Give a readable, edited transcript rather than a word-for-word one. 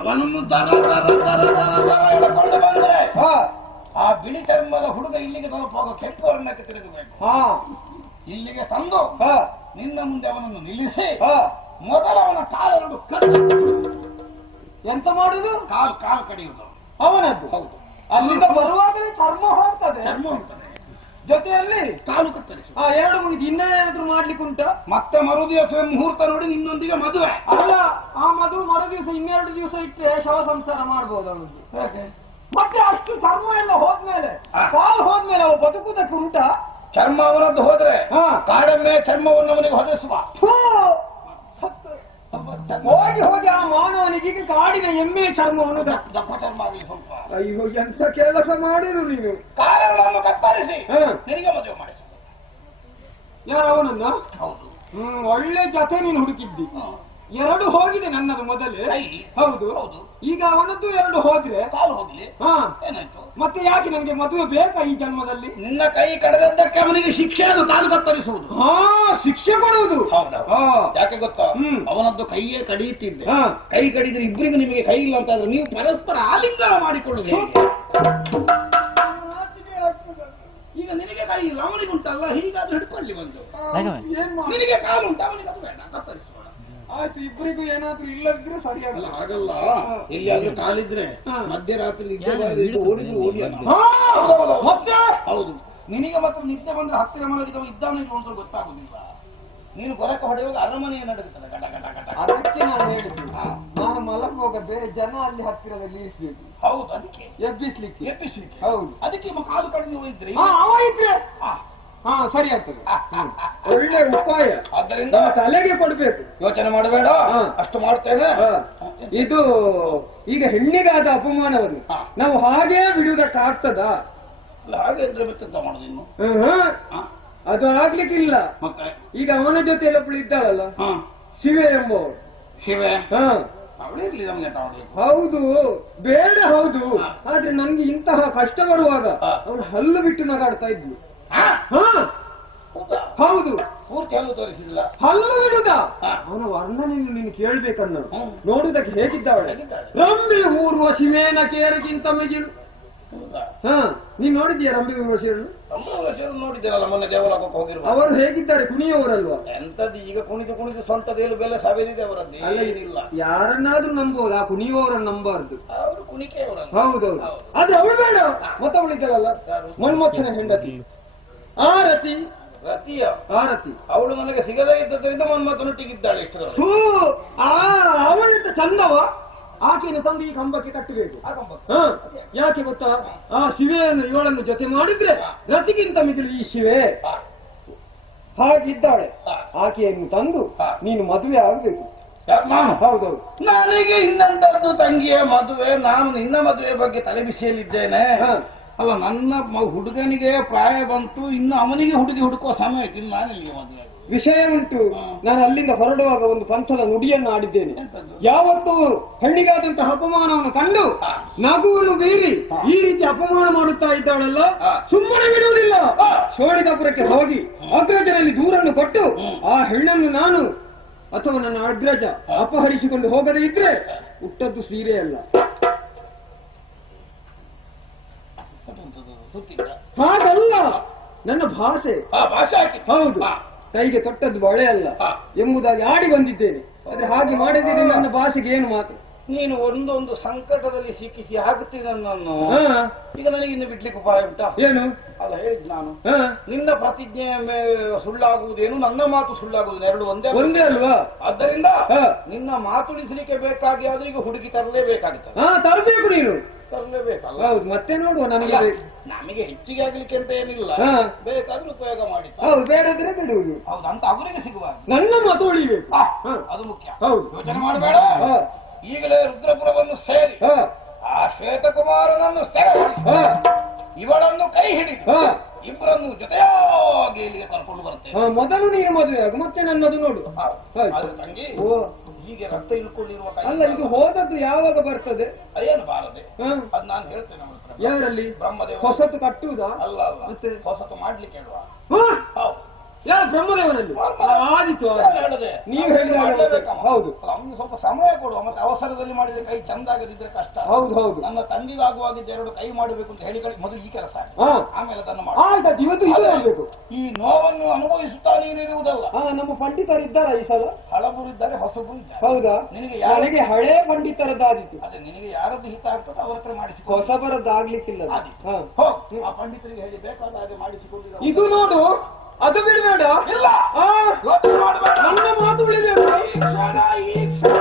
ಅವನನ್ನು ದರ ದರ ದರ ದರ ದರ ಎಳಕೊಂಡು ಬಂದ್ರೆ ಆ ಬಿಳಿ ಚರ್ಮದ ಹುಡುಗ ಇಲ್ಲಿಗೆ ತಲುಪುವಾಗ ಕೆಂಪು ವರ್ಣಕ್ಕೆ ತಿರುಗಬೇಕು. ಇಲ್ಲಿಗೆ ತಂದು ನಿನ್ನ ಮುಂದೆ ಅವನನ್ನು ನಿಲ್ಲಿಸಿ ಮೊದಲ ಅವನ ಕಾಲೆರಡು ಎಂತ ಮಾಡುದು? ಕಾಲು ಕಾಲು ಕಡಿಯುವುದು ಅವನದ್ದು. ಹೌದು. ಅಲ್ಲಿಂದ ಬರುವಾಗಲೇ ಚರ್ಮ ಹೋಗ್ತದೆ, ಚರ್ಮ ಹೋಗ್ತದೆ, ಜೊತೆಯಲ್ಲಿ ಕಾಲು ಕತ್ತರಿಸು. ಎರಡು ಮುಗಿದು ಇನ್ನೇನಾದ್ರೂ ಮಾಡ್ಲಿಕ್ಕೆ ಉಂಟ? ಮತ್ತೆ ಮರುದಿವಸ ಮುಹೂರ್ತ ನೋಡಿ ನಿನ್ನೊಂದಿಗೆ ಮದುವೆ. ಅಲ್ಲ, ಆ ಮದುವೆ ಮರು ದಿವಸ 2 ದಿವಸ ಇಟ್ಟರೆ ಶವ ಸಂಸ್ಕಾರ ಮಾಡ್ಬೋದು ಅವನು. ಮತ್ತೆ ಅಷ್ಟು ಚರ್ಮ ಎಲ್ಲ ಹೋದ್ಮೇಲೆ, ಕಾಲು ಹೋದ್ಮೇಲೆ ಅವ ಬದುಕುದಕ್ಕೆ ಉಂಟ? ಚರ್ಮ ಅವನದ್ದು ಹೋದ್ರೆ ಕಾಡಮ್ಮೆ ಚರ್ಮವನ್ನು ಅವನಿಗೆ ಹೊದಿಸುವ. ಹೋಗಿ ಹೋಗಿ ಆ ಮಾನವನಿಗೆ ಕಾಡಿನ ಎಮ್ಮೆ ಚರ್ಮವನ್ನು ದಪ್ಪ ಚರ್ಮ ಆಗಲಿ ಸ್ವಲ್ಪ. ಅಯ್ಯೋ, ಎಂತ ಕೆಲಸ ಮಾಡಿದ್ರು ನೀವು. ಕಾಲಗಳನ್ನು ಕತ್ತರಿಸಿ ನಿನಗೆ ಮದುವೆ ಮಾಡಿಸ. ಯಾರು ಅವನನ್ನ? ಹೌದು. ಒಳ್ಳೆ ಜೊತೆ ನೀನು ಹುಡುಕಿದ್ದಿ. 2 ಹೋಗಿದೆ ನನ್ನದು ಮೊದಲೇ. ಹೌದು ಹೌದು. ಈಗ ಅವನದ್ದು 2 ಹೋದ್ರೆ ಕಾಲು ಹೋಗ್ಲಿ. ಏನಾಯ್ತು? ಮತ್ತೆ ಯಾಕೆ ನನಗೆ ಮದುವೆ ಬೇಕಾ ಈ ಜನ್ಮದಲ್ಲಿ? ನಿನ್ನ ಕೈ ಕಳೆದದ್ದಕ್ಕೆ ಅವನಿಗೆ ಶಿಕ್ಷೆ, ಅದು ಕಾಲು ಕತ್ತರಿಸುವುದು. ಶಿಕ್ಷೆ ಕೊಡುವುದು. ಯಾಕೆ ಗೊತ್ತಾ? ಅವನದ್ದು ಕೈಯೇ ಕಡಿಯುತ್ತಿದ್ದೆ. ಕೈ ಕಡಿದ್ರೆ ಇಬ್ಬರಿಗೂ ನಿಮಗೆ ಕೈ ಇಲ್ಲ ಅಂತ ಆದ್ರೆ ನೀವು ಪರಸ್ಪರ ಆಲಿಂಗನ ಮಾಡಿಕೊಳ್ಳುವುದು. ಈಗ ನಿನಗೆ ಕೈ ಇಲ್ಲ, ಅವನಿಗೆ ಉಂಟಲ್ಲ, ಹೀಗಾದ್ರೂ ಹಿಡ್ಕೊಳ್ಳಿ ಬಂದು. ನಿನಗೆ ಕಾಲು ಉಂಟು, ಅವನಿಗೆ ಅದು ಬೇಡ, ಕತ್ತರಿಸೋಣ. ಆಯ್ತು, ಇಬ್ಬರಿಗೂ ಏನಾದ್ರೂ ಇಲ್ಲದಿದ್ರೆ ಸರಿಯಾಗಲ್ಲ. ಹಾಗಲ್ಲ, ಎಲ್ಲಿಯಾದ್ರೂ ಕಾಲಿದ್ರೆ ಮಧ್ಯರಾತ್ರಿ ಓಡಿದ್ರು ಓಡಿ. ಮತ್ತೆ ಹೌದು, ನಿನಗೆ ಮಾತ್ರ ನಿದ್ದೆ ಬಂದ್ರೆ ಹತ್ತಿರ ಮಲಗಿದವ ಇದ್ದಾನೆ ಅಂತ ಗೊತ್ತಾಗುದಿಲ್ಲ. ನೀನು ಗೊರಕ ಹೊಡೆಯುವಾಗ ಅರಮನೆಯ ನಡುಗುತ್ತದೆ ಗಟ ಗಟ ಗಟ. ಅದಕ್ಕೆ ನಾನು ಹೇಳಿದ್ದು, ನಾನು ಮಲಗುವಾಗ ಬೇರೆ ಜನ ಅಲ್ಲಿ ಹತ್ತಿರದಲ್ಲಿ ಇರಿಸಬೇಕು. ಹೌದು, ಅದಕ್ಕೆ ಎಬ್ಬಿಸ್ಲಿಕ್ಕೆ. ಹೌದು, ಅದಕ್ಕೆ ಕಾಲು ಕಡಿದು ಹೋಗಿದ್ರೆ ಅವ ಇದ್ರೆ ಸರಿ ಆಗ್ತದೆ. ಒಳ್ಳೆ ಉಪಾಯ. ಆದ್ದರಿಂದ ತಲೆಗೆ ಕೊಡ್ಬೇಕು, ಯೋಚನೆ ಮಾಡಬೇಡ. ಅಷ್ಟು ಮಾಡ್ತೇನೆ. ಇದು ಈಗ ಹೆಣ್ಣಿಗಾದ ಅಪಮಾನವನ್ನು ನಾವು ಹಾಗೇ ಬಿಡುವುದಕ್ಕಾಗ್ತದ? ಹಾಗೆ ಅಂದ್ರೆ ಬೆತ್ತ ಮಾಡುದು ಇನ್ನು ಅದು ಆಗ್ಲಿಕ್ಕಿಲ್ಲ. ಮತ್ತೆ ಈಗ ಅವನ ಜೊತೆ ಎಲ್ಲ ಇದ್ದಾಳಲ್ಲ ಶಿವೆ ಎಂಬುವಳು. ಶಿವೆ ಅವಳಿರ್ಲಿ ನಮ್ಗೆ. ಹೌದು, ಬೇಡ. ಹೌದು, ಆದ್ರೆ ನನ್ಗೆ ಇಂತಹ ಕಷ್ಟ ಬರುವಾಗ ಅವಳು ಹಲ್ಲು ಬಿಟ್ಟು ನಗಾಡ್ತಾ ಇದ್ಲು. ಹೌದು, ಪೂರ್ತಿ ಹಲ್ಲು ತೋರಿಸಿಲ್ಲ, ಹಲ್ಲು ಬಿಡುದ. ಅವನ ವರ್ಣನೆಯನ್ನು ನೀನು ಕೇಳ್ಬೇಕನ್ನ. ನೋಡುವುದಕ್ಕೆ ಹೇಗಿದ್ದಾವಳೆ? ರಂಬಿ ಊರ್ವ ಶಿವೇನ ಕೇರಗಿಂತ ಮಿಗಿಲು. ನೀನ್ ನೋಡಿದ್ಯಾ ರಂಬಿ ಊರ್ವ ಶಿವನು? ನೋಡಿದ್ದೇವಲ್ಲ, ಮೊನ್ನೆ ದೇವಲೋಕಕ್ಕೆ ಹೋಗಿರುವ. ಅವರು ಹೇಗಿದ್ದಾರೆ? ಕುಣಿಯವರಲ್ವಾ? ಎಂತದ್ದು ಈಗ ಕುಣಿದು ಕುಣಿದು ಸೊಂಟದೇಲು ಬೆಲೆ ಸವೆದಿದೆ ಅವರದ್ದು. ಇಲ್ಲ, ಯಾರನ್ನಾದ್ರೂ ನಂಬೋದು, ಆ ಕುಣಿಯುವವರನ್ನು ನಂಬಾರ್ದು. ಅವರು ಕುಣಿಕೆಯವರಲ್ಲ. ಹೌದೌದು, ಆದ್ರೆ ಅವಳು ಬೇಡ. ಮತ್ತವಳಿದ್ದಾಳಲ್ಲ, ಮನ್ಮಥನ ಹೆಂಡತಿ ಆರತಿ. ಆರತಿ ಅವಳು ನನಗೆ ಸಿಗದೇ ಇದ್ದದ್ರಿಂದ ಮನ್ಮಥನೊಟ್ಟಿಗಿದ್ದಾಳೆ. ಇಷ್ಟು ಅವಳಿಂದ ಚಂದವ. ಆಕೆಯನ್ನು ತಂದು ಈ ಕಂಬಕ್ಕೆ ಕಟ್ಟಬೇಕು. ಯಾಕೆ ಗೊತ್ತಾ? ಆ ಶಿವೆಯನ್ನು ಇವಳನ್ನು ಜೊತೆ ಮಾಡಿದ್ರೆ ರತಿಗಿಂತ ಮಿಗಿಲು ಈ ಶಿವೆ. ಹಾಗಿದ್ದಾಳೆ. ಆಕೆಯನ್ನು ತಂದು ನೀನು ಮದುವೆ ಆಗಬೇಕು. ಹೌದೌದು. ನನಗೆ ಇನ್ನೊಂದದ್ದು ತಂಗಿಯ ಮದುವೆ, ನಾನು ನಿನ್ನ ಮದುವೆ ಬಗ್ಗೆ ತಲೆ ಬಿಸಿಯಲ್ಲಿದ್ದೇನೆ. ಅಲ್ಲ, ನನ್ನ ಹುಡುಗನಿಗೆ ಪ್ರಾಯ ಬಂತು, ಇನ್ನು ಅವನಿಗೆ ಹುಡುಗಿ ಹುಡುಕುವ ಸಮಯ ಆಯ್ತು. ಇನ್ನು ನಾನಿಗೆ ಮದುವೆ ವಿಷಯ ಉಂಟು. ನಾನು ಅಲ್ಲಿಂದ ಹೊರಡುವಾಗ ಒಂದು ಪಂಥದ ನುಡಿಯನ್ನು ಆಡಿದ್ದೇನೆ. ಯಾವತ್ತೂ ಹೆಣ್ಣಿಗಾದಂತಹ ಅಪಮಾನವನ್ನು ಕಂಡು ನಗುವನ್ನು ಬೀರಿ ಈ ರೀತಿ ಅಪಮಾನ ಮಾಡುತ್ತಾ ಇದ್ದಾಳಲ್ಲ, ಸುಮ್ಮನೆ ಬಿಡುವುದಿಲ್ಲ. ಶೋಣಿತಾಪುರಕ್ಕೆ ಹೋಗಿ ಅಗ್ರಜರಲ್ಲಿ ದೂರನ್ನು ಕೊಟ್ಟು ಆ ಹೆಣ್ಣನ್ನು ನಾನು ಅಥವಾ ನನ್ನ ಅಗ್ರಜ ಅಪಹರಿಸಿಕೊಂಡು ಹೋಗದೇ ಇದ್ರೆ ಹುಟ್ಟದ್ದು ಸೀರೆ ಅಲ್ಲ. ಹಾಗಲ್ಲ, ನನ್ನ ಭಾಷೆ. ಹೌದು, ಕೈಗೆ ತೊಟ್ಟದ್ದು ಬಳೆ ಅಲ್ಲ ಎಂಬುದಾಗಿ ಆಡಿ ಬಂದಿದ್ದೇನೆ. ಆದ್ರೆ ಹಾಗೆ ಮಾಡಿದ್ದೇನೆ. ನನ್ನ ಭಾಷೆಗೆ ಏನು ಮಾತು? ನೀನು ಒಂದೊಂದು ಸಂಕಟದಲ್ಲಿ ಸಿಕ್ಕಿಸಿ ಆಗುತ್ತಿದ್ದ ನನ್ನನ್ನು. ಈಗ ನನಗೆ ಇನ್ನು ಬಿಡ್ಲಿಕ್ಕೆ ಉಪಾಯ ಉಂಟಾ? ಏನು? ಅಲ್ಲ, ಹೇಳಿದ್ ನಾನು, ನಿನ್ನ ಪ್ರತಿಜ್ಞೆ ಸುಳ್ಳಾಗುವುದೇನು, ನನ್ನ ಮಾತು ಸುಳ್ಳಾಗುವುದು, ಎರಡು ಒಂದೇ ಅಲ್ವಾ? ಆದ್ದರಿಂದ ನಿನ್ನ ಮಾತುಳಿಸಲಿಕ್ಕೆ ಬೇಕಾಗಿ ಆದ್ರೆ ಈಗ ಹುಡುಗಿ ತರಲೇಬೇಕಾಗುತ್ತದೆ. ತರಬೇಕು, ನೀನು ತರಲೇಬೇಕಲ್ಲ. ಹೌದು, ಮತ್ತೆ ನೋಡುವ. ನಮಗೆ ಹೆಚ್ಚಿಗೆ ಆಗ್ಲಿಕ್ಕೆ ಅಂತ ಏನಿಲ್ಲ, ಬೇಕಾದ್ರೂ ಉಪಯೋಗ ಮಾಡಿ. ಹೌದು, ಬೇಡದ್ರೆ ಬಿಡುವುದು. ಹೌದು, ಅಂತ ಅವರಿಗೆ ಸಿಗುವ ನನ್ನ ಮಾತು ಉಳಿಬೇಕು, ಅದು ಮುಖ್ಯ. ಹೌದು, ಯೋಚನೆ ಮಾಡಬೇಡ. ಈಗಲೇ ರುದ್ರಪುರವನ್ನು ಸೇರಿ ಆ ಶ್ವೇತಕುಮಾರನನ್ನು ಸೆರೆಹಿಡಿಸಿ ಇವಳನ್ನು ಕೈ ಹಿಡಿದು ಇಬ್ಬರನ್ನು ಜೊತೆಯಾಗಿ ಇಲ್ಲಿಗೆ ಕರ್ಕೊಂಡು ಬರ್ತೇನೆ. ಮೊದಲು ನೀನು ಮದುವೆ ಆಗ, ಮತ್ತೆ ನನ್ನದು ನೋಡು. ತಂಗಿ, ಹೀಗೆ ರಕ್ತ ಇಳ್ಕೊಂಡಿರುವ ಅಲ್ಲ, ಇದು ಹೋದದ್ದು ಯಾವಾಗ ಬರ್ತದೆ? ಅದೇನು ಬಾರದೆ, ಅದು ನಾನು ಹೇಳ್ತೇನೆ. ಯಾರಲ್ಲಿ? ಬ್ರಹ್ಮದೇವ. ಹೊಸತು ಕಟ್ಟುವುದಾ? ಅಲ್ಲ ಅಲ್ಲ, ಮತ್ತೆ ಹೊಸತು ಮಾಡ್ಲಿಕ್ಕೆ ಹೇಳುವ. ಯಾರು ಬ್ರಹ್ಮದೇವನಲ್ಲಿ ಆದಿತ್ತು ಹೇಳಿದೆ ನೀವು ಹೇಳಿದಾಗ ಹೌದು ಅವ್ನಿಗೆ ಸ್ವಲ್ಪ ಸಮಯ ಕೊಡುವ ಮತ್ತೆ ಅವಸರದಲ್ಲಿ ಮಾಡಿದ್ರೆ ಕೈ ಚಂದ ಆಗದಿದ್ರೆ ಕಷ್ಟ. ಹೌದು ಹೌದು ನನ್ನ ತಂಗಿಗಾಗುವಾಗಿದ್ದ ಎರಡು ಕೈ ಮಾಡಬೇಕು ಅಂತ ಹೇಳಿ ಮೊದಲು ಈ ಕೆಲಸ ಆಮೇಲೆ ಅದನ್ನು ಮಾಡಿ ಆಯ್ತು ಇವತ್ತು ಇದು ಮಾಡಬೇಕು. ಈ ನೋವನ್ನು ಅನುಭವಿಸುತ್ತಾ ನೀನಿರುವುದಲ್ಲ. ನಮ್ಮ ಪಂಡಿತರಿದ್ದಾರ ಈ ಸಲ ಹಳಬರಿದ್ದಾರೆ ಹೊಸಬರು ಇದ್ದಾರೆ. ಹೌದಾ ನಿನಗೆ ನನಗೆ ಹಳೇ ಪಂಡಿತರದ್ದಾದಿತ್ತು. ಅದೇ ನಿನಗೆ ಯಾರದ್ದು ಹಿತ ಆಗ್ತದೆ ಅವ್ರ ಹತ್ರ ಮಾಡಿಸಿ ಹೊಸಬರದ್ದಾಗ್ಲಿಕ್ಕಿಲ್ಲ. ಆ ಪಂಡಿತರಿಗೆ ಹೇಳಿ ಬೇಕಾದ ಹಾಗೆ ಮಾಡಿಸಿಕೊಂಡಿರೋ ಇದು ನೋಡು ಅದು ಬಿಡಬೇಡ. ಇಲ್ಲ ನನ್ನ ಮಾತು ಬಿಡಬೇಡ. ಈ ಕ್ಷಣ